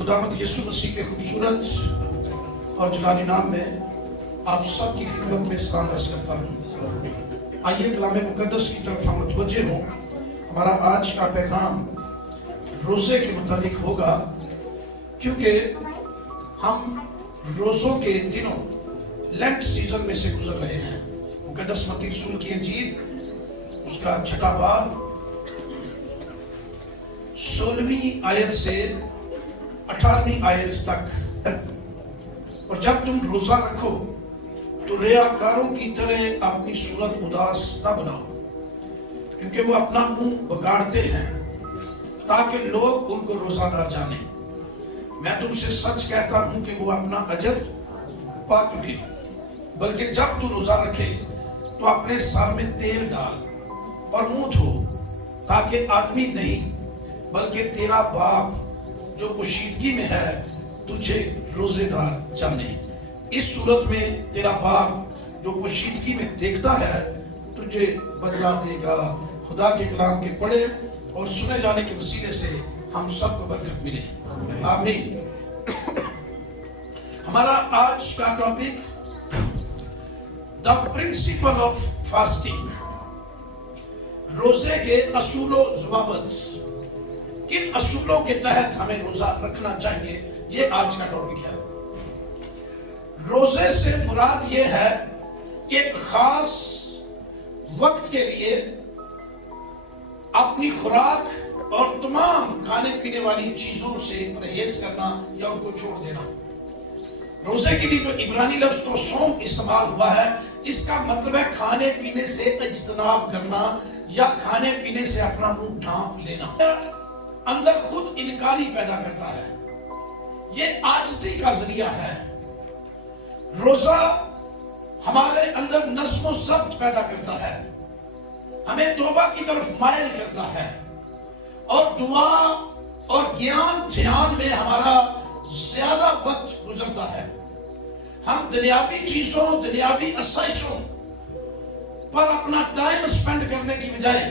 खुदावंद यीशु मसीह के खूबसूरत और जलाली नाम में आप सब की खिदमत में सलाम अर्ज करता हूँ। आइए कलाम मुकद्दस की तरफ हम मुतवज्जे हों। हमारा आज का पैगाम रोज़े के मुतालिक होगा, क्योंकि हम रोज़ों के दिनों लेंट सीजन में से गुजर रहे हैं। मुकद्दस मत्ती रसूल की इंजील उसका 6वां बाब 16वीं आयत से 18वीं आयत तक। और जब तुम रोजा रखो तो रियाकारों की तरह अपनी सूरत उदास न बनाओ, क्योंकि वो अपना मुंह बिगाड़ते हैं ताकि लोग उनको रोजादार जाने। मैं तुमसे सच कहता हूं कि वो अपना अजर पा चुके। बल्कि जब तू रोजा रखे तो अपने सर में तेल डाल और मुंह धो, ताकि आदमी नहीं बल्कि तेरा बाप जो पोशीदगी में है तुझे रोजेदार जाने। इस सूरत में तेरा बाप जो पोशीदगी में देखता है तुझे बदला देगा। खुदा के कलाम के पढ़े और सुने जाने के वसीले से हम सबको बरकत मिले, आमीन। हमारा आज का topic the principle of fasting, रोजे के असूलो ज़वाबित, किन असूलों के तहत हमें रोजा रखना चाहिए, ये आज का टॉपिक है। रोजे से मुराद ये है कि एक खास वक्त के लिए अपनी खुराक और तमाम खाने पीने वाली चीजों से परहेज करना या उनको छोड़ देना। रोजे के लिए जो इब्रानी लफ्ज तो सौम इस्तेमाल हुआ है, इसका मतलब है खाने पीने से इज्तनाब करना या खाने पीने से अपना मुंह ढांप लेना। अंदर खुद इनकारी पैदा करता है, ये आजिज़ी का जरिया है। रोजा हमारे अंदर नज़्म व ज़ब्त पैदा करता है, हमें तौबा की तरफ माइल करता है और दुआ और ज्ञान ध्यान में हमारा ज्यादा वक्त गुजरता है। हम दुनियावी चीजों दुनियावी आसाइशों पर अपना टाइम स्पेंड करने की बजाय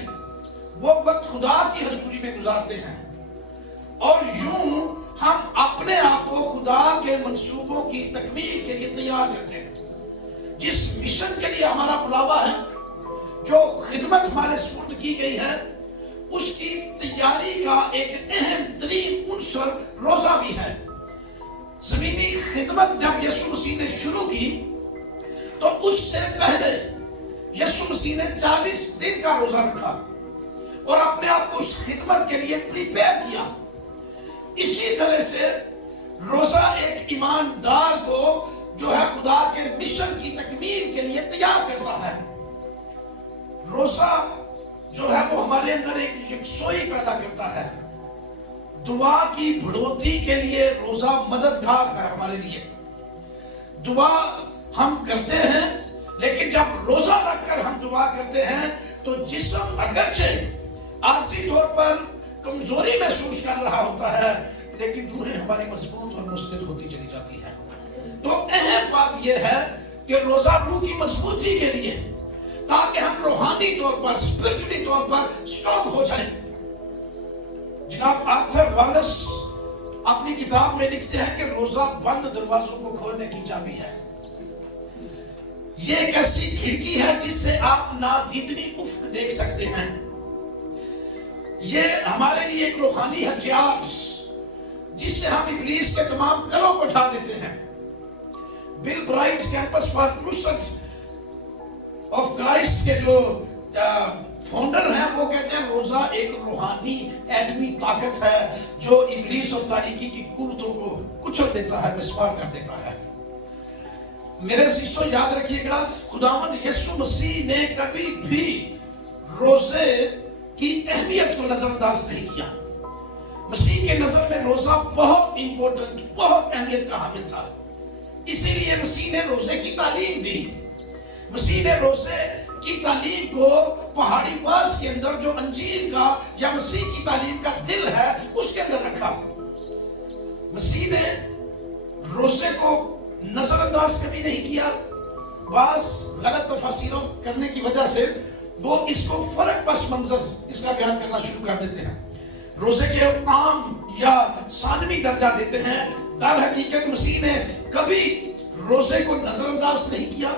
वो वक्त खुदा की हजूरी में गुजारते हैं और यूं हम अपने आप को खुदा के मंसूबों की तकमील के लिए तैयार करते हैं। जिस मिशन के लिए हमारा बुलावा है, जो खिदमत हमारे सुपुर्द की गई है, उसकी तैयारी का एक अहम तरीन उन्सर रोजा भी है। ज़मीनी खिदमत जब यीशु मसीह ने शुरू की तो उससे पहले यीशु मसीह ने 40 दिन का रोजा रखा और अपने आप को उस खिदमत के लिए प्रिपेयर किया। इसी तरह से रोजा एक ईमानदार को जो है खुदा के मिशन की तकमील के लिए तैयार करता है। रोजा जो है वो हमारे अंदर एक यकसोई पैदा करता है। दुआ की बढ़ोतरी के लिए रोजा मददगार है हमारे लिए। दुआ हम करते हैं, लेकिन जब रोजा रखकर हम दुआ करते हैं तो जिस्म अगरचे आर्जी तौर पर कमजोरी महसूस कर रहा होता है, लेकिन रूहें हमारी मजबूत और मुस्तैद होती चली जाती है। तो अहम बात यह है कि रोजा रूह की मजबूती के लिए, ताकि हम रूहानी तौर पर स्पिरिचुअली तौर पर स्ट्रांग हो जाएं। जनाब आर्थर वालेस अपनी किताब में लिखते हैं कि रोजा बंद दरवाजों को खोलने की चाबी है। ये एक ऐसी खिड़की है जिससे आप नादीदनी उफ्क देख सकते हैं। ये हमारे लिए एक रूहानी हथियार जिससे हम इब्लीस के तमाम कलों को उठा देते हैं। Bill bright campus for crusade of Christ के जो फाउंडर हैं, वो कहते हैं रोजा एक रूहानी एटमी ताकत है जो इब्लीस और तारीकी की कुव्वतों को कुचल देता है, मिसमार कर देता है। मेरे शिष्यों याद रखिएगा, खुदावंद यीशु मसीह ने कभी भी रोजे की अहमियत को नजरअंदाज नहीं किया। मसीह के नजर में रोजा बहुत इंपॉर्टेंट, बहुत अहमियत का हामिल था। इसीलिए मसीह ने रोजे की तालीम दी। मसीह ने रोजे की तालीम को पहाड़ी पास के अंदर जो अंजील का या मसीह की तालीम का दिल है उसके अंदर रखा। मसीह ने रोजे को नजरअंदाज कभी नहीं किया। बास गलत तफसीरों करने की वजह से वो इसको फर्क पस मंजर इसका बयान करना शुरू कर देते हैं। روزے کے عام یا ثانوی درجہ دیتے ہیں. در حقیقت مسیح نے کبھی روزے کو نظر انداز نہیں کیا,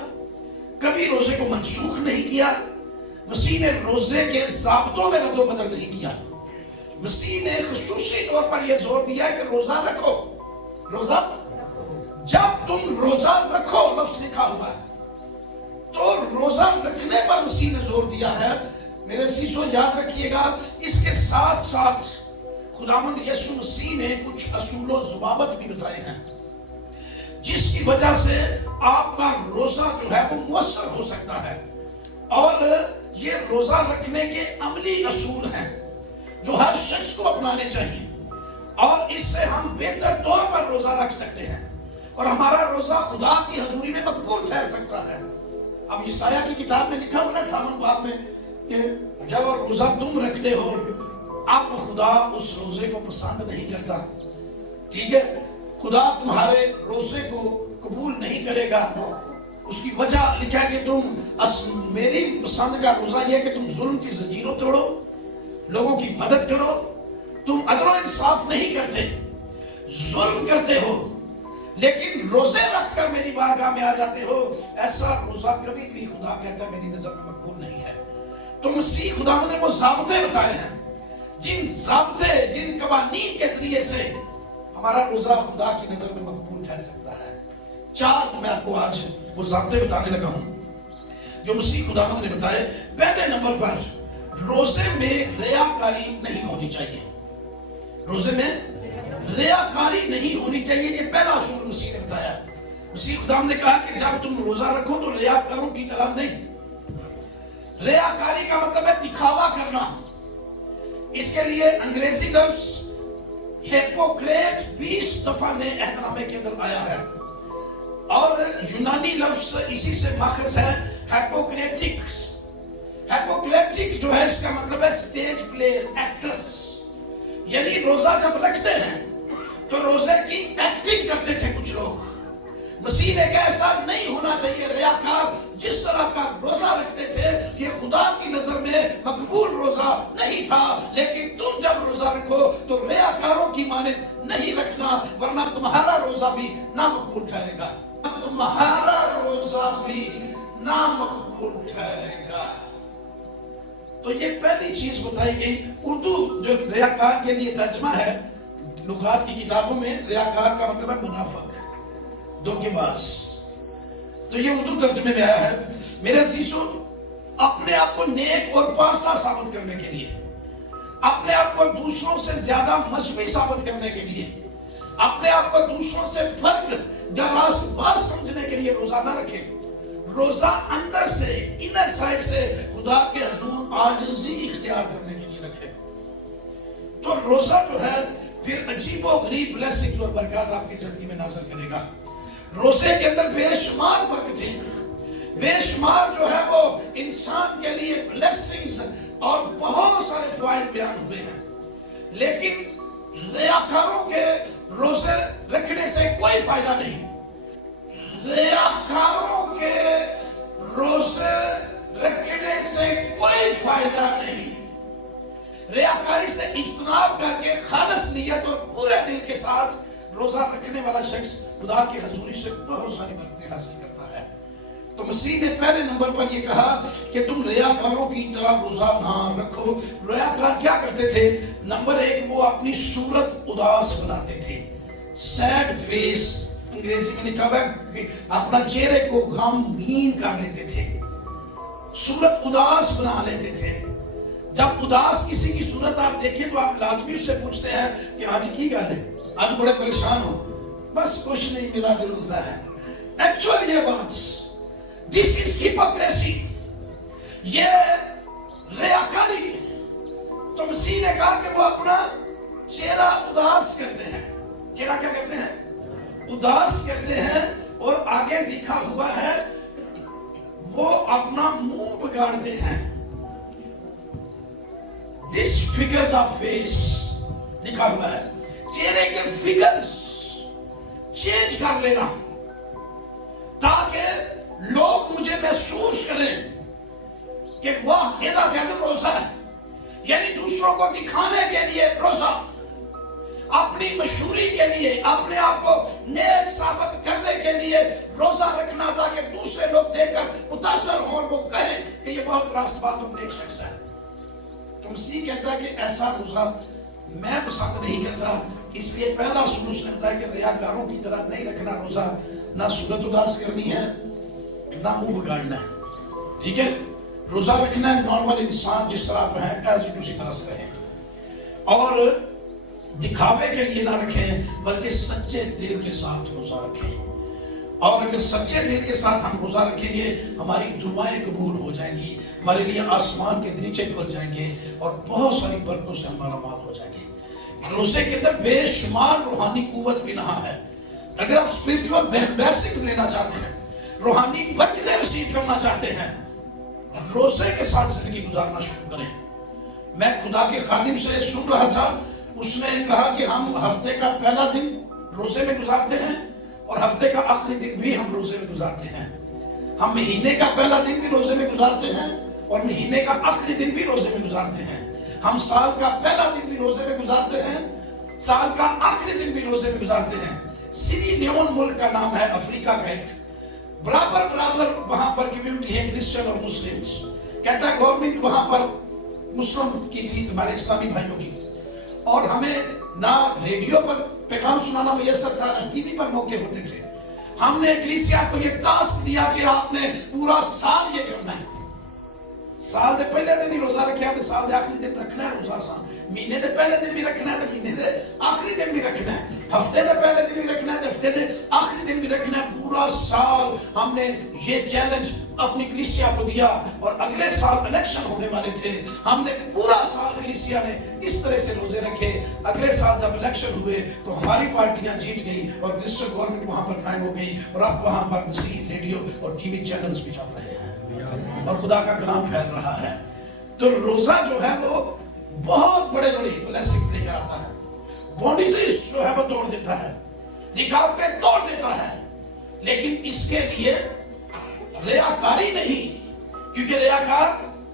کبھی روزے کو منسوخ نہیں کیا. مسیح نے روزے کے ضابطوں میں رد و بدل نہیں کیا. مسیح نے خصوصی طور پر یہ زور دیا کہ روزہ رکھو. روزہ جب تم روزہ رکھو لفظ لکھا ہوا ہے, تو روزہ رکھنے پر مسیح نے زور دیا ہے. میرے عزیزو یاد رکھیے گا, اس کے ساتھ ساتھ خداوند یسوع مسیح نے کچھ اصول و ضوابط بھی بتائے ہیں جس کی وجہ سے آپ کا روزہ جو ہے وہ مؤثر ہو سکتا ہے. اور یہ روزہ رکھنے کے عملی اصول ہیں جو ہر شخص کو اپنانے چاہیے, اور اس سے ہم بہتر طور پر روزہ رکھ سکتے ہیں اور ہمارا روزہ خدا کی حضوری میں مقبول ٹھہر سکتا ہے. اب یسایہ کی کتاب میں لکھا ہوا ہے 58 باب میں کہ جب روزہ تم رکھتے ہو اب خدا اس روزے کو پسند نہیں کرتا. ٹھیک ہے, خدا تمہارے روزے کو قبول نہیں کرے گا. اس کی وجہ لکھا ہے کہ تم میری پسند کا روزہ یہ ہے کہ تم ظلم کی زنجیروں توڑو, لوگوں کی مدد کرو, تم عدل و انصاف نہیں کرتے, ظلم کرتے ہو, لیکن روزے رکھ کر میری بارگاہ میں آ جاتے ہو. ایسا روزہ کبھی بھی خدا کہتا ہے میری نظر میں مقبول نہیں ہے. تو مسیح خدا نے وہ ضابطے بتائے ہیں, جن ضابطے جن قوانین کے ذریعے سے ہمارا روزہ خدا کی نظر میں مقبول ٹھہر سکتا ہے. 4 میں آپ کو آج وہ ضابطے بتانے لگا ہوں جو مسیح خدا نے بتائے. پہلے نمبر پر روزے میں ریاکاری نہیں ہونی چاہیے. روزے میں ریاکاری نہیں ہونی چاہیے, یہ پہلا اصول مسیح نے بتایا. مسیح خدا نے کہا کہ جب تم روزہ رکھو تو ریاکاروں کی طرح نہیں. ریاکاری کا مطلب ہے دکھاوا کرنا. اس کے لیے انگریزی لفظ ہیپوکریٹ 20 دفعہ نے عہد نامے کے اندر آیا ہے, اور یونانی لفظ اسی سے ماخذ ہے ہیپوکریٹکس. ہیپوکریٹک جو ہے اس کا مطلب ہے سٹیج پلیئر, ایکٹرز. یعنی روزہ جب رکھتے ہیں تو روزے کی ایکٹنگ کرتے تھے کچھ لوگ. مسیح نے کہا ایسا نہیں ہونا چاہیے. ریاکار جس طرح کا روزہ رکھتے تھے یہ خدا کی نظر میں مقبول روزہ نہیں تھا. لیکن تم جب روزہ رکھو تو ریاکاروں کی مانند نہیں رکھنا, ورنہ تمہارا روزہ بھی نامقبول ٹھہرے گا. تمہارا روزہ بھی نامقبول ٹھہرے گا. تو یہ پہلی چیز بتائی گئی. اردو جو ریاکار کے لیے ترجمہ ہے لغات کی کتابوں میں, ریاکار کا مطلب ہے منافق, دھوکے باز. تو یہ اردو ترجمے میں آیا ہے. میرے عزیزوں, اپنے آپ کو نیک اور پارسا ثابت کرنے کے لیے, اپنے آپ کو دوسروں سے زیادہ مذہبی ثابت کرنے کے لیے, اپنے آپ کو دوسروں سے فرق یا راست باز سمجھنے کے لیے روزہ نہ رکھیں. روزہ اندر سے, انر سائڈ سے خدا کے حضور عاجزی اختیار کرنے کے لیے رکھیں. تو روزہ جو ہے پھر عجیب و غریب بلیسنگز اور برکات آپ کی زندگی میں نازل کرے گا. روزے کے اندر بے شمار برکتیں, بے شمار جو ہے وہ انسان کے لیے بلیسنگز اور بہت سارے فوائد بیان ہوئے ہیں. لیکن ریاکاروں کے روزے رکھنے سے کوئی فائدہ نہیں. ریاکاروں کے روزے رکھنے سے کوئی فائدہ نہیں. ریاکاری سے اجتناب کر کے خالص نیت اور پورے دل کے ساتھ روزہ رکھنے والا شخص خدا کی حضوری سے بہت ساری برکتیں حاصل کرتا ہے. تو مسیح نے پہلے نمبر پر یہ کہا کہ تم ریاکاروں کی طرح روزہ نہ رکھو. ریاکار کیا کرتے تھے؟ نمبر 1, وہ اپنی صورت اداس بناتے تھے. سیڈ فیس انگریزی میں لکھا ہوا ہے, اپنا چہرے کو غمگین کر لیتے تھے, صورت اداس بنا لیتے تھے. جب اداس کسی کی صورت آپ دیکھیں تو آپ لازمی اس سے پوچھتے ہیں کہ آج کی گل ہے, آج بڑے پریشان ہو. بس کچھ نہیں, میرا دل روزہ ہے. ایکچوئل یہ بات, دس از ہپوکریسی, یہ ریاکاری. تو مسیح نے کہا کہ وہ اپنا چہرہ اداس کرتے ہیں. چہرہ کیا کرتے ہیں؟ اداس کرتے ہیں. اور آگے لکھا ہوا ہے وہ اپنا منہ بگاڑتے ہیں. disfigure the face لکھا ہوا ہے. چہرے کے فگرز چینج کر لینا تاکہ لوگ مجھے محسوس کریں کہ واہ یہ روزہ ہے. یعنی دوسروں دوسروں کو دکھانے کے لیے روزہ، اپنی مشہوری کے لیے، اپنے آپ کو نیک ثابت کرنے کے لیے روزہ رکھنا تاکہ دوسرے لوگ دیکھ کر متاثر ہوں، وہ کہیں کہ یہ بہت راست بات اور نیک شخص ہے۔ تو مسیح کہتا ہے کہ ایسا روزہ میں پسند نہیں کرتا، اس لیے پہلا اصول اس نے بتایا کہ ریاکاروں کی طرح نہیں رکھنا روزہ، نہ صورت اداس کرنی ہے نہ منہ بگاڑنا ہے، ٹھیک ہے؟ روزہ رکھنا ہے نارمل انسان جس طرح آپ ہیں ایسے اسی طرح سے رہیں، اور دکھاوے کے لیے نہ رکھیں بلکہ سچے دل کے ساتھ روزہ رکھیں۔ اور اگر سچے دل کے ساتھ ہم روزہ رکھیں گے ہماری دعائیں قبول ہو جائیں گی، ہمارے لیے آسمان کے دریچے کھل جائیں گے اور بہت ساری برکتوں سے ہم مالامال ہو جائیں گے۔ روزے کے اندر بے شمار روحانی قوت بھی نہا ہے۔ اگر آپ اسپرچول بلیسنگز لینا چاہتے ہیں، روحانی برکتیں ریسیو کرنا چاہتے ہیں، روزے کے ساتھ زندگی گزارنا شروع کریں۔ میں خدا کے خادم سے سن رہا تھا، اس نے کہا کہ ہم ہفتے کا پہلا دن روزے میں گزارتے ہیں اور ہفتے کا آخری دن بھی ہم روزے میں گزارتے ہیں، ہم مہینے کا پہلا دن بھی روزے میں گزارتے ہیں اور مہینے کا آخری دن بھی روزے میں گزارتے ہیں، ہم سال کا پہلا دن بھی روزے میں گزارتے ہیں، سال کا آخری دن بھی روزے میں گزارتے ہیں۔ سیری لیون ملک کا نام ہے، افریقہ کا ایک، برابر وہاں پر کمیونٹی ہے کرسچن اور مسلمز، کہتا ہے گورنمنٹ وہاں پر مسلم کی تھی، ہمارے اسلامی بھائیوں کی، اور ہمیں نہ ریڈیو پر پیغام سنانا میسر تھا نہ ٹی وی پر موقع ہوتے تھے۔ ہم نے کلیسیا کو یہ ٹاسک دیا کہ آپ نے پورا سال یہ کرنا ہے، سال دے پہلے دن ہی روزہ رکھا ہے، سال دے آخری دن رکھنا ہے روزہ سا، مہینے دے پہلے دن بھی رکھنا ہے تو مہینے دے آخری دن بھی رکھنا ہے، ہفتے دے پہلے دن بھی رکھنا ہے تو ہفتے دے آخری دن بھی رکھنا ہے، پورا سال۔ ہم نے یہ چیلنج اپنی کلیسیا کو دیا اور اگلے سال الیکشن ہونے والے تھے، ہم نے پورا سال کلیسیا نے اس طرح سے روزے رکھے۔ اگلے سال جب الیکشن ہوئے تو ہماری پارٹیاں جیت گئی اور کرسچن گورنمنٹ وہاں پر قائم ہو گئی، اور اب وہاں پر مسیح ریڈیو اور ٹی وی چینلز بھی چل رہے ہیں اور خدا کا کلام پھیل رہا ہے۔ تو روزہ جو ہے وہ بہت بڑے بلیسنگز لے کر آتا ہے، بونڈیز جو ہے وہ توڑ دیتا ہے، رکاوٹیں توڑ دیتا ہے، لیکن اس کے لیے ریاکاری نہیں، کیونکہ ریاکار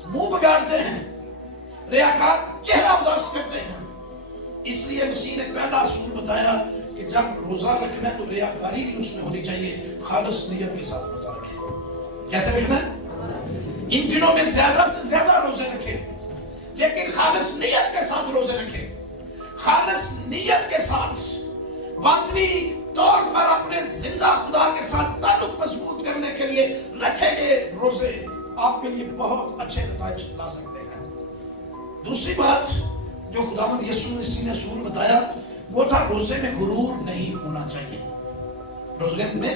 منہ بگاڑتے ہیں، ریاکار چہرہ اداس کرتے ہیں۔ اس لیے مسیح نے پہلا اصول بتایا کہ جب روزہ رکھنا ہے تو ریاکاری نہیں اس میں ہونی چاہیے، خالص نیت کے ساتھ روزہ رکھیں۔ کیسے رکھنا ہے؟ ان دنوں میں زیادہ سے زیادہ روزے رکھیں، لیکن خالص نیت کے ساتھ روزے رکھیں، خالص نیت کے ساتھ باطنی طور پر اپنے زندہ خدا کے ساتھ تعلق مضبوط کرنے کے لیے رکھے گئے روزے آپ کے لیے بہت اچھے نتائج لا سکتے ہیں۔ دوسری بات جو خداوند یسوع مسیح نے اصول بتایا وہ تھا روزے میں غرور نہیں ہونا چاہیے۔ روزے میں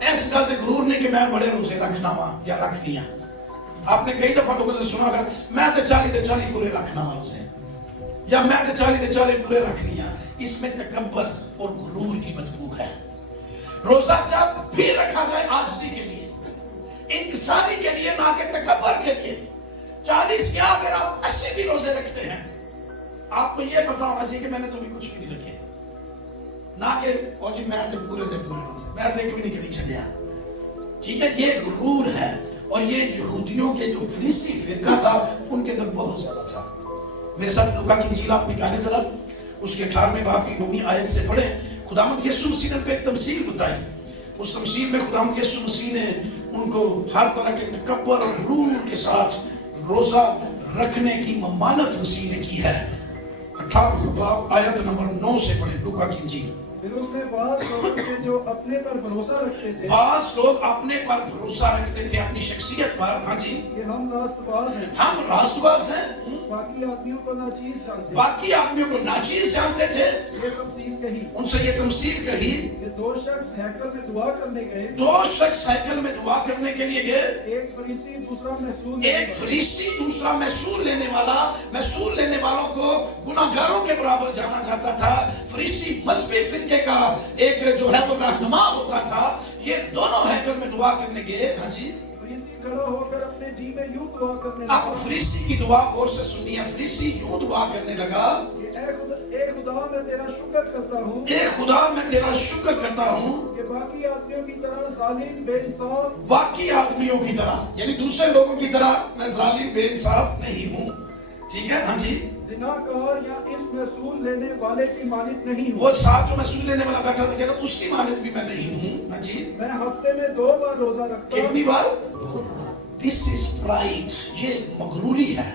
ایسی بات ہے غرور نہیں کہ میں بڑے روزے رکھنا ہوا یا رکھ لیا۔ آپ نے کئی دفعہ لوگوں سے سنا گا میں تو 40 پورے رکھنا ہوا روزے، یا میں تو 40 پورے رکھ لیا۔ اس میں تکبر اور غرور کی بدبو ہے۔ روزہ جب بھی رکھا جائے عاجزی کے لیے، انکساری کے لیے، نہ کہ تکبر کے لیے۔ 40 کیا اگر آپ 80 بھی روزے رکھتے ہیں، آپ کو یہ پتا ہونا چاہیے کہ میں نے تو بھی کچھ بھی نہیں رکھے، نہ کہ جی میں تو پورے روزے، میں تو ایک بھی نہیں کری چھڑیا، ٹھیک ہے؟ یہ غرور ہے، اور یہ یہودیوں کے جو فریسی فرقہ تھا ان کے اندر بہت زیادہ تھا۔ میرے ساتھ لوکا کی انجیل آپ نکالیں ذرا، اس کے 18ویں باب کی 9ویں آیت سے پڑھیں۔ خداوند یسوع مسیح نے ایک تمثیل بتائی، اس تمثیل میں خداوند یسوع مسیح نے ان کو ہر طرح کے تکبر اور غرور کے ساتھ روزہ رکھنے کی ممانت مسیح نے کی ہے۔ 18واں باب آیت نمبر 9 سے پڑھیں لوکا کی انجیل۔ پھر اس نے بعض لوگوں سے جو اپنے پر بھروسہ رکھتے تھے، بعض لوگ اپنے پر بھروسہ رکھتے تھے، اپنی شخصیت پر، ہاں جی کہ ہم راست باز ہیں، ہم راست باز ہیں، باقی آدمیوں کو ناچیز جانتے ہیں، باقی آدمیوں کو ناچیز جانتے تھے۔ یہ تمثیل کہی ان سے یہ تمثیل کہی کہ 2 شخص ہیکل میں دعا کرنے گئے، 2 شخص ہیکل میں دعا کرنے کے لیے گئے، ایک فریسی دوسرا محصول ایک فریسی دوسرا محصول لینے والا، محصول لینے والوں کو گناہگاروں کے برابر جانا جاتا تھا۔ فریسی مذہبی فرقے کا ایک جو ہے وہ رہنما ہوتا تھا۔ یہ دونوں ہیکل میں دعا کرنے گئے، ہاں جی فریسی کھڑا ہو کر اپنے جی میں یوں دعا کرنے اب لگا فریسی کی دعا اور سے سنیے، فریسی یوں دعا کرنے لگا کہ اے خدا میں تیرا شکر کرتا ہوں اے خدا میں تیرا شکر کرتا ہوں کہ باقی آدمیوں کی طرح ظالم بے انصاف، باقی آدمیوں کی طرح، یعنی دوسرے لوگوں کی طرح میں ظالم بے انصاف نہیں ہوں، ठीक है, हाँ जी। जिनाकार या इस महसूल लेने वाले की मानित नहीं हूँ। वो साथ जो महसूल लेने वाला बैठा था, कहता उसकी मानित भी मैं नहीं हूँ। हाँ जी। मैं हफ्ते में 2 बार रोजा रखता हूँ। कितनी बार? दिस इज प्राइड, ये मगरूरी है।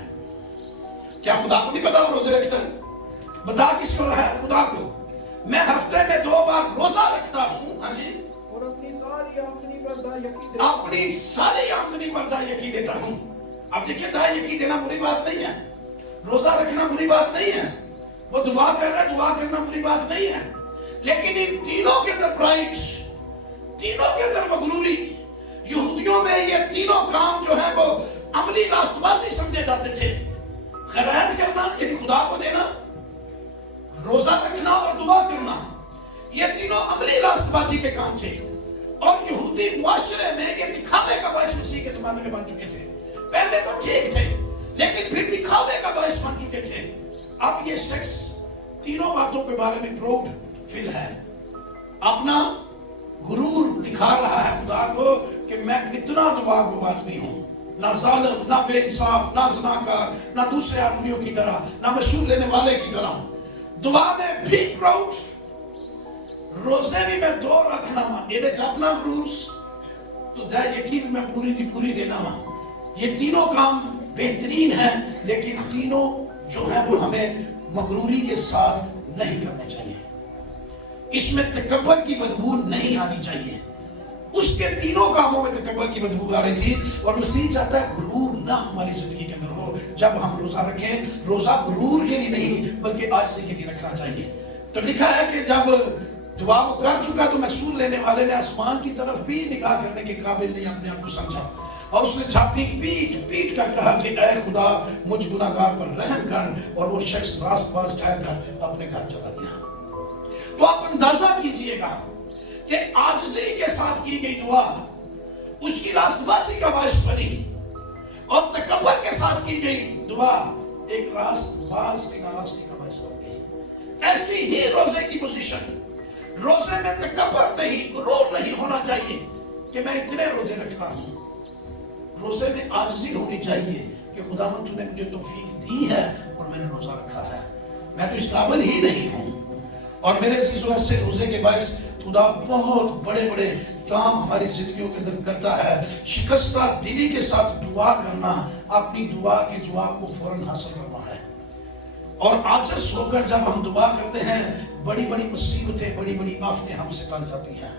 क्या खुदा को नहीं पता वो रोजे रखता है? बता किसको रहा है? खुदा को। मैं हफ्ते में 2 बार रोजा रखता हूँ। हाँ जी। और अपनी सारी आमदनी पर दायकी देता हूँ। अपनी सारी आमदनी पर दायकी देता हूँ। अब देखिए, दायकी देना बुरी बात नहीं है, रोजा रखना बुरी बात नहीं है, वो दुआ कर रहा है, दुआ करना बुरी बात नहीं है, लेकिन इन तीनों के अंदर प्राइड, तीनों के अंदर मगरूरी। यहूदियों में ये तीनों काम जो है वो अमली रास्तबाजी समझे जाते थे। खैरात करना यानी खुदा को देना, रोजा रखना और दुआ करना, ये तीनों अमली रास्तबाजी के काम थे। और यहूदी मुआशरे में ये दिखावे का बायस मसीह के जमाने में बन चुके थे। पहले तो ठीक थे, लेकिन फिर दिखावे का बायस बन चुके थे। अब ये शख्स तीनों बातों के बारे में प्राउड फील है, अपना गुरूर दिखा रहा है खुदा को कि मैं कितना दुआगो आदमी हूं, ना जालिम, ना बेइंसाफ, ना ज़नाकार, ना दूसरे आदमियों की तरह, ना मशहूर लेने वाले की तरह। दुआ में भी प्राउड, रोजे भी मैं 2 रखना वा, ये अपना रूस तो दा यकीन मैं पूरी की पूरी देना वा। ये तीनों काम बेहतरीन है, लेकिन तीनों जो है वो हमें मगरूरी के साथ नहीं करने चाहिए। इसमें तकब्बर की बदबू नहीं आनी चाहिए। उसके तीनों कामों में तकब्बर की बदबू आ रही थी, और मसीह चाहता है गुरूर ना हमारी जिंदगी के अंदर हो। जब हम रोजा रखें, रोजा गुरूर के लिए नहीं बल्कि आजिज़ी के लिए रखना चाहिए। तो लिखा है कि जब दुआ को कर चुका तो महसूल लेने वाले ने आसमान की तरफ भी निगाह करने के काबिल नहीं अपने आप को समझा, और उसने छाती पीट पीट कर कहा कि ऐ खुदा मुझ गुनाहगार पर रहम कर, और वो शख्स रास्तबाज ठहरकर अपने घर चला दिया। तो आप अंदाजा कीजिएगा कि आजिज़ी के साथ की गई दुआ उसकी रास्तबाजी का बायस बनी, और तकब्बर के साथ की गई दुआ एक रास्तबाज की नाराजगी का बायस बन गई। ऐसी ही रोजे की पोजीशन, रोजे में तकब्बर नहीं, गुरूर नहीं होना चाहिए कि मैं इतने रोजे रखता हूं। रोजे में आजिज़ी होनी चाहिए कि खुदावंद तूने मुझे तौफीक दी है और मैंने रोजा रखा है, मैं तो इस काबिल ही नहीं हूं। और मेरे अज़ीज़ों, ऐसे रोजे के बायस खुदा बहुत बड़े बड़े काम हमारी जिंदगियों के अंदर करता है। शिकस्ता दिली के साथ दुआ करना, अपनी दुआ के जवाब को फौरन हासिल करना है। और आजिज़ होकर जब हम दुआ करते हैं, बड़ी बड़ी मुसीबतें, बड़ी बड़ी आफतें हमसे टल जाती हैं।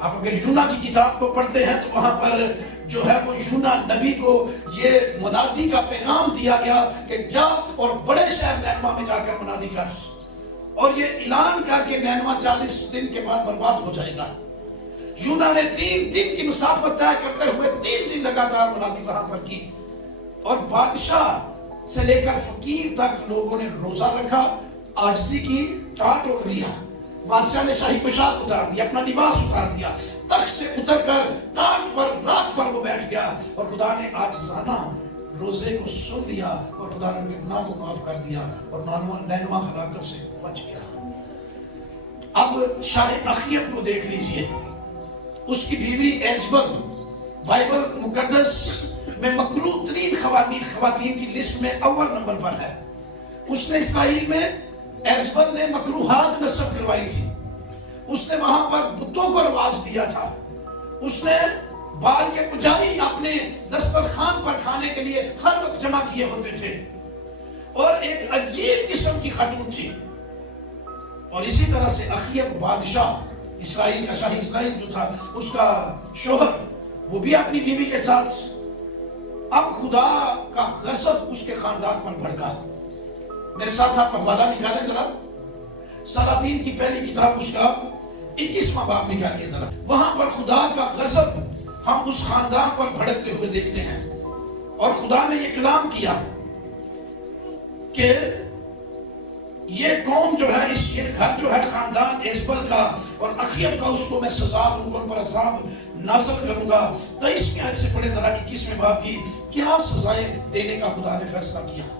आप अगर यूना की किताब को पढ़ते हैं तो वहां पर जो है वो यूना नबी को ये मुनादी का पैगाम दिया गया कि जा और बड़े शहर नैनवा में जाकर मुनादी कर, और ये ऐलान करके नैनवा 40 दिन के बाद बर्बाद हो जाएगा। यूना ने 3 दिन की मुसाफत तय करते हुए 3 दिन लगातार मुनादी वहां पर की, और बादशाह से लेकर फकीर तक लोगों ने रोजा रखा, आजिज़ी की, टाट ओढ़ लिया। बादशाह ने शाही पोशाक उतार दिया, अपना लिबास उतार दिया, तख्त से उतरकर टाट पर रात पर वो बैठ गया, और खुदा ने आजिज़ाना रोजे को सुन लिया, और खुदा ने उनके गुनाह को माफ कर दिया, और नैनवा हलाकत से बच गया। अब शाह अखियत को देख लीजिए, उसकी बीवी एजबल बाइबल मुकद्दस में मकरूह तरीन खवातीन की लिस्ट में अव्वल नंबर पर है। उसने इस्राइल में एजबल ने मकरूहात नस्ब करवाई थी, उसने वहां पर बुतों को रवाज दिया था, उसने बाल के पुजारी अपने दस्तरखान पर खाने के लिए हर वक्त जमा किए होते थे, और एक अजीब किस्म की खतून थी। और इसी तरह से अखियब बादशाह इस्राइल का, शाही इस्राइल जो था, उसका शोहर, वो भी अपनी बीवी के साथ। अब खुदा का गज़ब उसके खानदान पर भड़का। मेरे साथ आप हवाला निकालें जरा, सलातीन की पहली किताब उसका 21वां बाब निकालिए जरा। वहां पर खुदा का गज़ब हम उस खानदान पर भड़कते हुए देखते हैं, और खुदा ने ये कलाम किया कि ये कौम जो है, इस ये घर जो है खानदान एजबल का और अखियब का, उसको मैं सजा दूंगा, उन पर अज़ाब नाज़िल करूंगा। 23वें आयत से पढ़े जरा 21वें बाब की, क्या सजाएं देने का खुदा ने फैसला किया।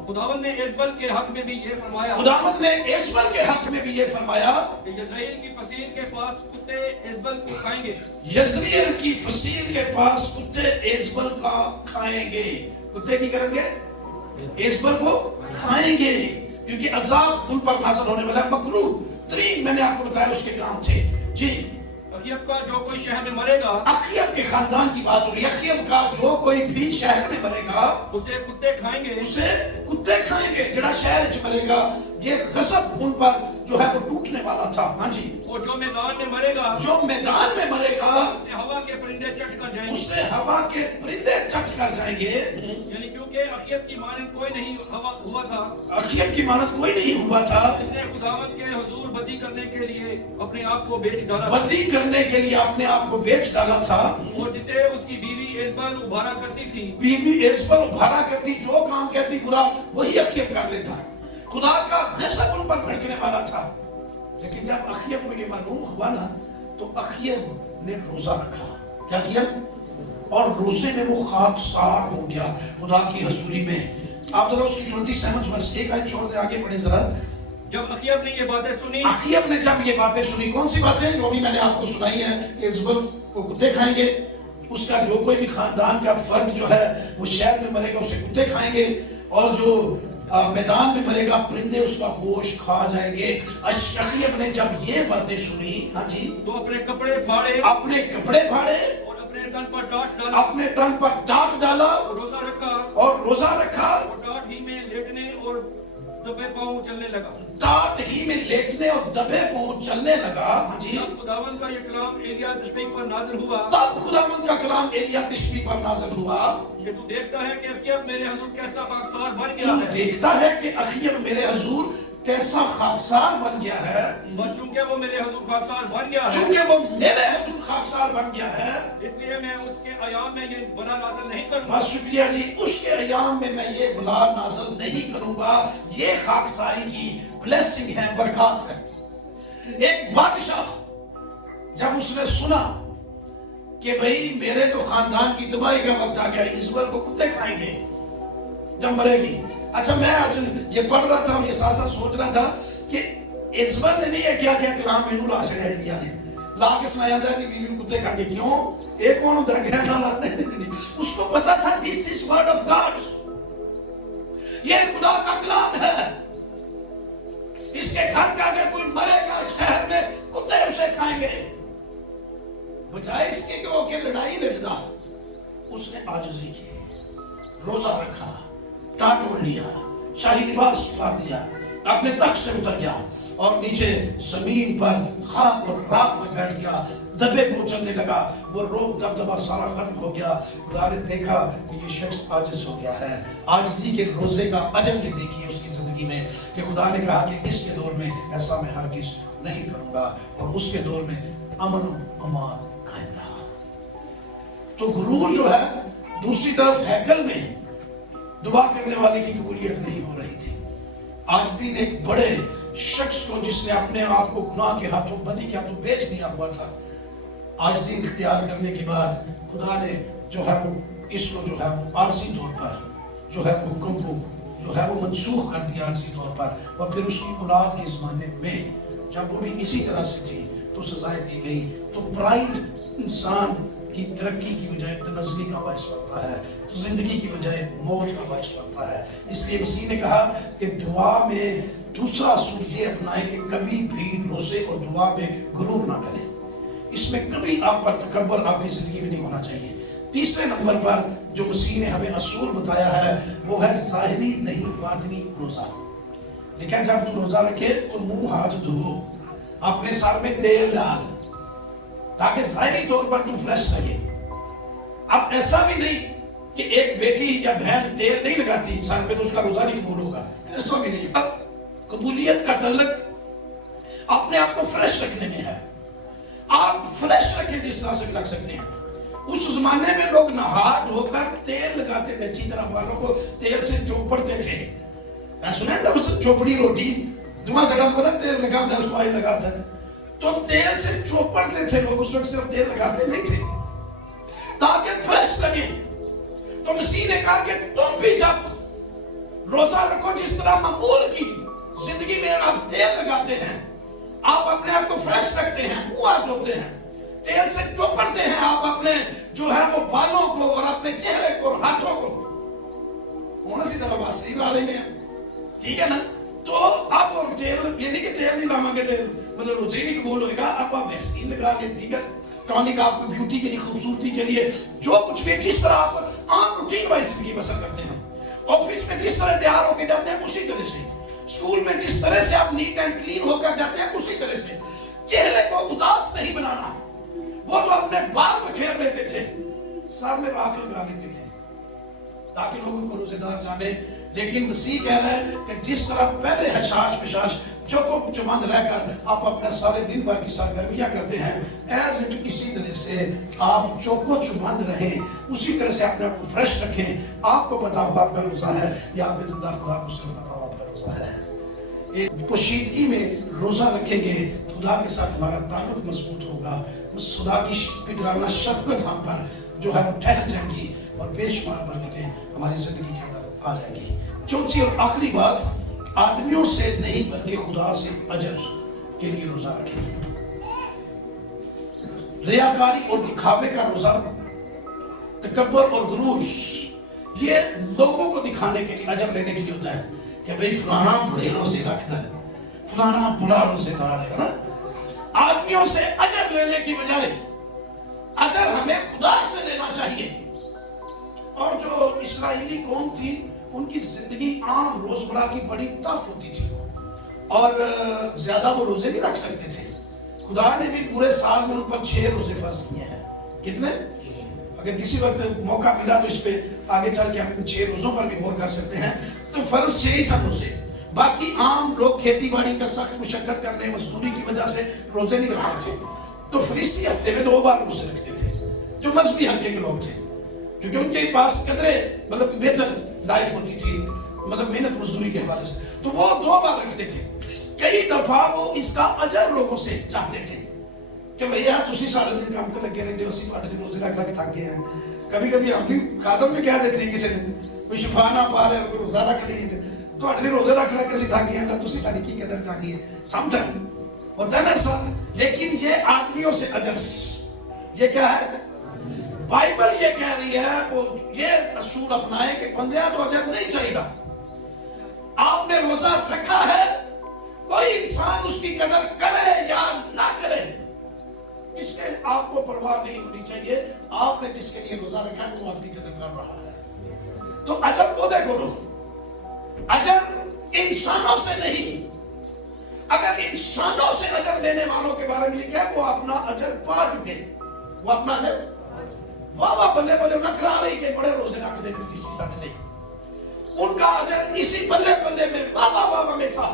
खुदावंद ने एजबल के हक में भी ये फरमाया, खुदावंद ने एजबल के हक में भी ये फरमाया कि यज़रेल की फसील के पास कुत्ते एजबल को खाएंगे। यज़रेल की फसील के पास कुत्ते एजबल का खाएंगे। कुत्ते की करेंगे, एजबल को खाएंगे, क्योंकि अजाब उन पर नाज़िल होने वाला है। मकरूह 3 मैंने आपको बताया उसके काम थे जी। अखीब का जो कोई शहर में मरेगा, अखीब के खानदान की बात हो रही है। अखीब का जो कोई भी शहर में मरेगा उसे कुत्ते खाएंगे। उसे कुत्ते खाएंगे। जड़ा शहर च मरेगा, ये गजब उन पर जो है वो टूटने वाला था। हाँ जी। और जो मैदान में मरेगा, जो मैदान में मरेगा उसे हवा के परिंदे चट कर जाएंगे। उसे हवा के परिंदे चट कर जाएंगे। यानी क्योंकि अखीब की मानद कोई नहीं हुआ था, अखीब की मानद कोई नहीं हुआ था, इसने खुदावंद के हुजूर बदी करने के लिए अपने आप को बेच डाला, बदी करने के लिए अपने आप को बेच डाला था। और जिसे उसकी बीवी एजबल उभारा करती थी, बीवी एजबल उभारा करती, जो काम कहती बुरा वही अखीब कर लेता। खुदा का गज़ब उन पर भड़कने वाला था। लेकिन जब अखीब को ये मालूम हुआ ना, तो अखीब ने रोजा रखा। क्या किया? और रोजे में वो खाकसार हो गया खुदा की हजूरी में। आप जरा उसकी 27 वर्ष एक आयत छोड़ दे, आगे बढ़े जरा। जब अखीब ने ये बातें सुनी, अखीब ने जब ये बातें सुनी, कौन सी बातें? जो भी मैंने आपको सुनाई है कि एजबल को कुत्ते खाएंगे, उसका जो कोई भी खानदान का फर्द जो है वो शहर में मरेगा उसे कुत्ते खाएंगे, और जो मैदान में मरेगा परिंदे उसका गोश्त खा जाएंगे। अखीब ने जब ये बातें सुनी, हाँ जी, तो अपने कपड़े फाड़े, अपने कपड़े फाड़े और अपने तन पर टाट डाला, अपने तन पर टाट डाला और रोजा रखा, और रोजा रखा, और टाट ही में लेटने और दबे पांव चलने लगा। टाट ही में लेटने और दबे पांव चलने लगा। हाँ जी। जब खुदावंद का ये कलाम एलिया तिशबी पर नाज़िल हुआ, तब खुदावंद का कलाम एलिया तिशबी पर नाज़िल हुआ कि तू देखता है कि अखीब मेरे हुजूर कैसा खाकसार बन गया तू है। देखता है कि अखीब मेरे हुजूर कैसा खाकसार बन गया है। और चूंकि वो मेरे हुजूर खाकसार बन गया है, चूंकि वो मेरे हुजूर खाकसार बन गया है, इसलिए मैं उसके अयाम में ये बला नाज़िल नहीं करूंगा। बस शुक्रिया जी, उसके अयाम में मैं ये बुला नाज़िल नहीं करूंगा। ये खाकसारी की ब्लेसिंग है, बरकत है। एक बादशाह जब उसने सुना कि भाई मेरे तो खानदान की तबाही का वक्त आ गया, एजबल को कुत्ते खाएंगे जब मरेगी। अच्छा, मैं आज ये पढ़ रहा था और ये साथ साथ सोच रहा था कि एजबल ने नहीं है क्या क्या कलाम मैनू ला छड़िया दिया ने ला के सुनाया था कि बीवी कुत्ते खाएंगे। क्यों? एक कौन होता है ना, नहीं, उसको पता था this is word of God, ये खुदा का कलाम है। इसके घर का अगर कोई मरेगा शहर में, कुत्ते उसे खाएंगे। बजाय इसके कि वो के लड़ाई लड़ता, उसने आजिज़ी की, रोजा रखा, टाट ओढ़ लिया, शाही लिबास उतार दिया, अपने तख्त से उतर गया और नीचे जमीन पर खाक और राख में बैठ गया, दबे को चलने लगा। वो रोग दबदबा सारा खत्म हो गया। खुदा ने देखा कि ये शख्स आजिज़ हो गया है। आजिज़ी के रोजे का अजर भी देखिए उसकी जिंदगी में कि खुदा ने कहा कि इसके दौर में ऐसा मैं हरगिज़ नहीं करूंगा, और उसके दौर में अमन और अमान कायम रहा। तो गुरूर जो है, दूसरी तरफ हैकल में दुआ करने वाले की कबूलियत नहीं हो रही थी। आजिज़ी ने एक बड़े शख्स को, जिसने अपने आप को गुनाह के हाथों, बदी के हाथों बेच दिया हुआ था, आजिज़ी इख्तियार करने के बाद खुदा ने जो है वो इसको जो है वो आर्जी तौर पर जो है हुक्म को जो है वो मनसूख कर दिया आर्जी तौर पर। और फिर उसकी औलाद के ज़माने में जब वो भी इसी तरह से थी तो सजाएं दी गई। तो प्राइड इंसान की तरक्की की बजाय तनज़्ज़ुली का बाइस बनता है, जिंदगी की बजाय मौत का बाइस बनता है। इसलिए मसीह ने कहा कि दुआ में दूसरा असूल ये अपनाएं कि कभी भी रोज़े और दुआ में गुरूर ना करें। इसमें कभी आप पर तकब्बर आपकी जिंदगी में नहीं होना चाहिए। तीसरे नंबर पर जो मसीह ने हमें असूल बताया है वो है ज़ाहिरी नहीं बातिनी रोज़ा। लेकिन जब तू रोज़ा रखे तो मुंह हाथ धो, अपने सर में तेल डाल, ताकि ज़ाहिरी तौर पर तू फ्रेश लगे। अब ऐसा भी नहीं कि एक बेटी या बहन तेल नहीं लगाती सर पे तो उसका रोज़ा नहीं कबूल होगा, ऐसा भी नहीं। अब कबूलियत का तल्लुक अपने आप को फ्रेश रखने में है। आप फ्रेश रखें जिस तरह से लग सकते हैं। उस जमाने में लोग नहा धोकर तेल लगाते थे, अच्छी तरह बालों को तेल से चौपड़ते थे। सुने ना उस चौपड़ी रोटी धुआं सड़ा पता तेल लगाते हैं, उसको ऑयल लगाते हैं, तो तेल से चौपड़ते थे लोग। उस वक्त सिर्फ तेल लगाते नहीं थे ताकि फ्रेश लगे। तो मसीह ने कहा कि तुम भी जब रोजा रखो जिस तरह मकबूल की जिंदगी में आप तेल लगाते हैं, आप अपने आप को फ्रेश रखते हैं, मुंह हाथ धोते हैं, तेल से चौपड़ते हैं आप अपने जो है वो बालों को और अपने चेहरे को और हाथों को, طرح واسطے لا رہے ہیں, ٹھیک ہے نا. تو اب تیل یہ نہیں کہ تیل نہیں لاؤں گے مطلب روزے نہیں قبول ہوئے گا, اب آپ ویسلین لگا لیں, دیگر ٹونک آپ کو بیوٹی کے لیے, خوبصورتی کے لیے, جو کچھ بھی جس طرح آپ عام روٹین وائز زندگی بسر کرتے ہیں, آفس میں جس طرح تیار ہو کے جاتے ہیں اسی طرح سے, اسکول میں جس طرح سے آپ نیٹ اینڈ کلین ہو کر جاتے ہیں اسی طرح سے. چہرے کو اداس نہیں بنانا. وہ تو اپنے بال بکھیر لیتے تھے, سر میں راکھ لگا لیتے تھے تاکہ لوگوں کو روزے دار جانے. لیکن مسیح کہہ رہا ہے کہ جس طرح پہلے حشاش پشاش چوکو چمند رہ کر آپ اپنے سارے دن بھر کی سرگرمیاں کرتے ہیں, ایز اٹ اسی طرح سے آپ چوکو چمند رہیں, اسی طرح سے اپنے آپ کو فریش رکھیں. آپ کو پتا ہو آپ کا روزہ ہے یا آپ زندہ خدا کو صرف پتا ہو آپ کا روزہ ہے. ایک پوشیدگی میں روزہ رکھیں گے, خدا کے ساتھ ہمارا تعلق مضبوط ہوگا, خدا کی پدرانہ شفقت ہم پر جو ہے وہ ٹھہر جائے گی, اور بے شمار برکتیں ہماری زندگی کے اندر آ جائیں گی. چوتھی اور آخری بات, آدمیوں سے نہیں بلکہ خدا سے اجر کے لیے روزہ رکھیں. ریاکاری اور دکھاوے کا روزہ, تکبر اور غرور, یہ لوگوں کو دکھانے کے لیے, اجر لینے کے لیے ہوتا ہے کہ بھئی فلانا بڑے روزے رکھتا ہے, فلانا بڑا روزے دار ہے نا. آدمیوں سے اجر لینے کی بجائے اجر ہمیں خدا سے لینا چاہیے. اور جو اسرائیلی قوم تھی ان کی زندگی عام روزمرہ کی بڑی ٹف ہوتی تھی, اور زیادہ وہ روزے نہیں رکھ سکتے تھے. خدا نے بھی پورے سال میں ان پر 6 روزے فرض کیے ہیں. کتنے؟ اگر کسی وقت موقع ملا تو اس پہ آگے چل کے ہم 6 روزوں پر بھی غور کر سکتے ہیں. تو فرض 6 ہی سب روزے, باقی عام لوگ کھیتی باڑی کا سخت مشقت کرنے, مزدوری کی وجہ سے روزے نہیں رکھتے تھے. تو فریستی ہفتے میں 2 بار روزے رکھتے تھے, جو مذہبی حلقے کے لوگ تھے, کیونکہ ان کے پاس قدرے مطلب بہتر لائف ہوتی تھی, مطلب محنت مزدوری کے حوالے سے, تو وہ 2 بار رکھتے تھے. کئی دفعہ وہ اس کا اجر لوگوں سے چاہتے تھے کہ بھیا تسی سارے دن کام کر لگے رہتے ہو, اسی پاٹے روزے رکھ تھک گئے ہیں. کبھی کبھی ہم بھی خادم بھی کہہ دیتے ہیں کسی دن کوئی شفا نہ پا رہے کوئی روزہ رکھ لیے تو روزے رکھ رکھ کے تھک گئے ہیں, تسی ساری کی قدر جانیے. سم ٹائم ہوتا ہے نا ایسا. لیکن یہ آدمیوں سے اجر, یہ کیا ہے؟ بائبل یہ کہہ رہی ہے, وہ یہ اصول اپنائے کہ بندیاں تو اجر نہیں چاہیے. آپ نے روزہ رکھا ہے, کوئی انسان اس کی قدر کرے یا نہ کرے, اس کے آپ کو پرواہ نہیں ہونی چاہیے. آپ نے جس کے لیے روزہ رکھا ہے وہ اپنی قدر کر رہا ہے. تو اجر کو دیکھو, اجر انسانوں سے نہیں. اگر انسانوں سے اجر لینے والوں کے بارے میں لکھا ہے وہ اپنا اجر پا چکے, وہ اپنا اجر واہ واہ بلے بلے نہ کرا رہی کہ بڑے روزے رکھ دے کسی طرح نہیں. ان کا اجر اسی بلے بلے میں واہ واہ واہ میں تھا.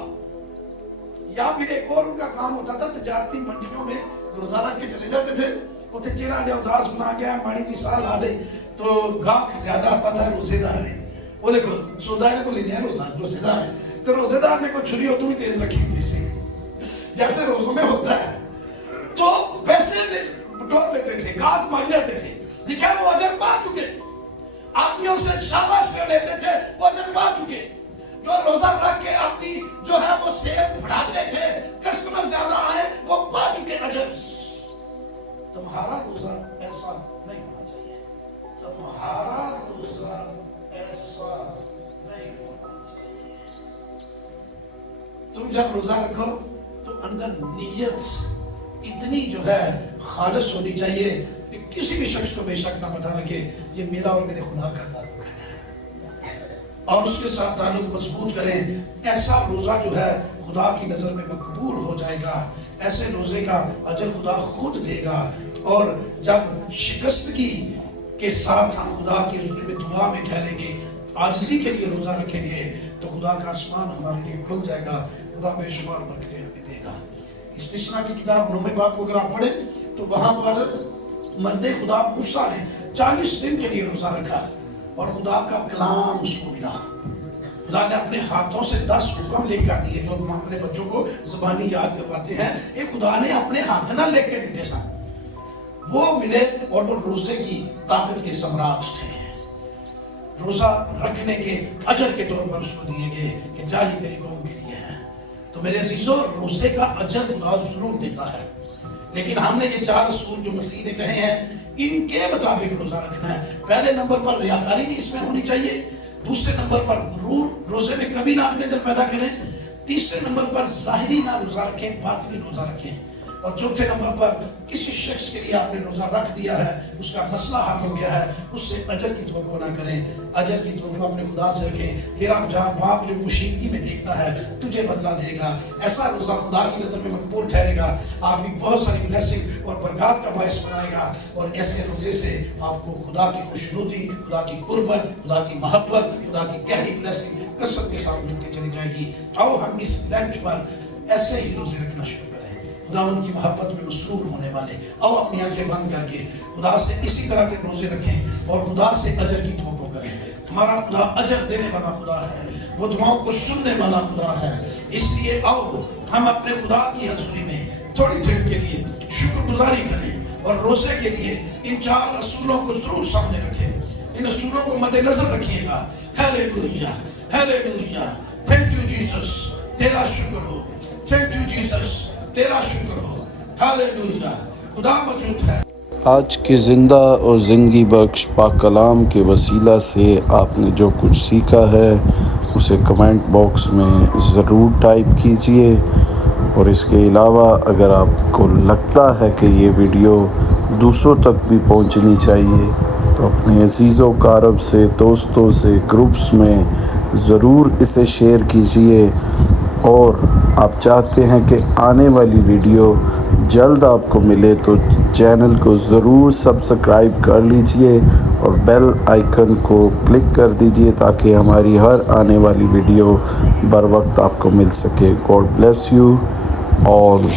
یا پھر ایک اور ان کا کام ہوتا تھا, تجارتی منڈیوں میں روزہ رکھ کے چلے جاتے تھے, وہ چہرہ جو اداس بنا گیا, ماڑی جی سال آ گئی تو گاہک زیادہ آتا تھا, روزے دار ہے, وہ دیکھو سودا ہے کو لینے ہے روزے دار ہے, تو روزے دار نے کوئی چھری ہو تو بھی تیز رکھی ہوتی جیسے روزوں میں ہوتا ہے, تو پیسے بٹور لیتے تھے, گاہک مان جاتے تھے. لکھا وہ اجر پا چکے, آدمیوں سے شاباش کر لیتے تھے, وہ اجر پا چکے. جو روزہ رکھ کے اپنی جو ہے وہ سیل بڑھاتے تھے, کسٹمر زیادہ آئے, وہ پا چکے اجر. تمہارا روزہ ایسا نہیں ہونا چاہیے, تمہارا روزہ ایسا نہیں ہونا چاہیے. تم جب روزہ رکھو تو اندر نیت اتنی جو ہے خالص ہونی چاہیے کہ کسی بھی شخص کو بے شک نہ پتا رکھے یہ میرا اور میرے خدا کا تعلق ہے, اور اس کے ساتھ تعلق مضبوط کریں. ایسا روزہ جو ہے خدا کی نظر میں مقبول ہو جائے گا. ایسے روزے کا اجر خدا خود دے گا. اور جب شکستگی کے ساتھ ہم خدا کے حضور میں دعا میں ٹھہریں گے, عاجزی کے لیے روزہ رکھیں گے, تو خدا کا آسمان ہمارے لیے کھل جائے گا. خدا بے شمار برکتیں ہمیں دے گا. استثنا کی کتاب نومے باب کو اگر آپ پڑھیں تو وہاں پر مرد خدا موسیٰ نے 40 دن کے لیے روزہ رکھا, اور خدا کا کلام اس کو ملا. خدا نے اپنے ہاتھوں سے 10 حکم لے کر دیے, جو ہم اپنے بچوں کو زبانی یاد کرواتے ہیں. یہ خدا نے اپنے ہاتھ نہ لے کے دیتے سن, وہ ملے, اور وہ روزے کی طاقت کے سمراٹ تھے. روزہ رکھنے کے اجر کے طور پر اس کو دیے گئے کہ جا ہی تیری قوم کے لیے ہے. تو میرے عزیزوں, روزے کا اجر خدا ضرور دیتا ہے, لیکن ہم نے یہ 4 اصول جو مسیح نے کہے ہیں ان کے مطابق روزہ رکھنا ہے. پہلے نمبر پر ریاکاری نہیں اس میں ہونی چاہیے. दूसरे नंबर पर रोजे में कभी ना अपने अंदर पैदा करें। तीसरे नंबर पर जाहिरी ना रोजा रखें, बातिनी रोजा रखें। और चौथे नंबर पर किसी शख्स के लिए आपने रोजा रख दिया है, उसका मसला हल हो गया है, उससे अजर की तवक्को ना करें। अजर की तवक्को अपने खुदा से रखें। तेरा जहाँ बाप जो मुशीदगी में देखता है तुझे बदला देगा। ऐसा रोजा खुदा की नजर में मकबूल ठहरेगा, आपकी बहुत सारी ब्लेसिंग और बरकत का बायस बनाएगा। और ऐसे रोजे से आपको खुदा की खुशनुदी, खुदा की कुर्बत, खुदा की मोहब्बत, खुदा की गहरी ब्लेसिंग कसरत के साथ मिलती चली जाएगी। आओ हम इस लंच पर ऐसे ही रोजे रखना शुरू करें, खुदावंद की मोहब्बत में मसरूर होने वाले। आओ अपनी आंखें बंद करके खुदा से इसी तरह के रोजे रखें और खुदा से अजर की तवक्को करें। हमारा खुदा अजर देने वाला खुदा है, वो दुआओं को सुनने वाला खुदा है। इसलिए आओ हम अपने खुदा की हजूरी में थोड़ी देर के लिए शुक्रगुजारी करें और रोजे के लिए इन 4 असूलों को जरूर सामने रखें। इन असूलों को मद्देनजर रखिएगा। Hallelujah, hallelujah. Thank you Jesus, तेरा शुक्र हो। थैंक यू जीसस, तेरा शुक्र हो। हालेलुया, खुदा मौजूद है। आज के ज़िंदा और ज़िंदगी बख्श पाक कलाम के वसीला से आपने जो कुछ सीखा है उसे कमेंट बॉक्स में ज़रूर टाइप कीजिए। और इसके अलावा अगर आपको लगता है कि ये वीडियो दूसरों तक भी पहुंचनी चाहिए तो अपने अजीज़ों कारब से, दोस्तों से, ग्रुप्स में ज़रूर इसे शेयर कीजिए। और आप चाहते हैं कि आने वाली वीडियो जल्द आपको मिले तो चैनल को ज़रूर सब्सक्राइब कर लीजिए और बेल आइकन को क्लिक कर दीजिए ताकि हमारी हर आने वाली वीडियो बर वक्त आपको मिल सके। God bless you all.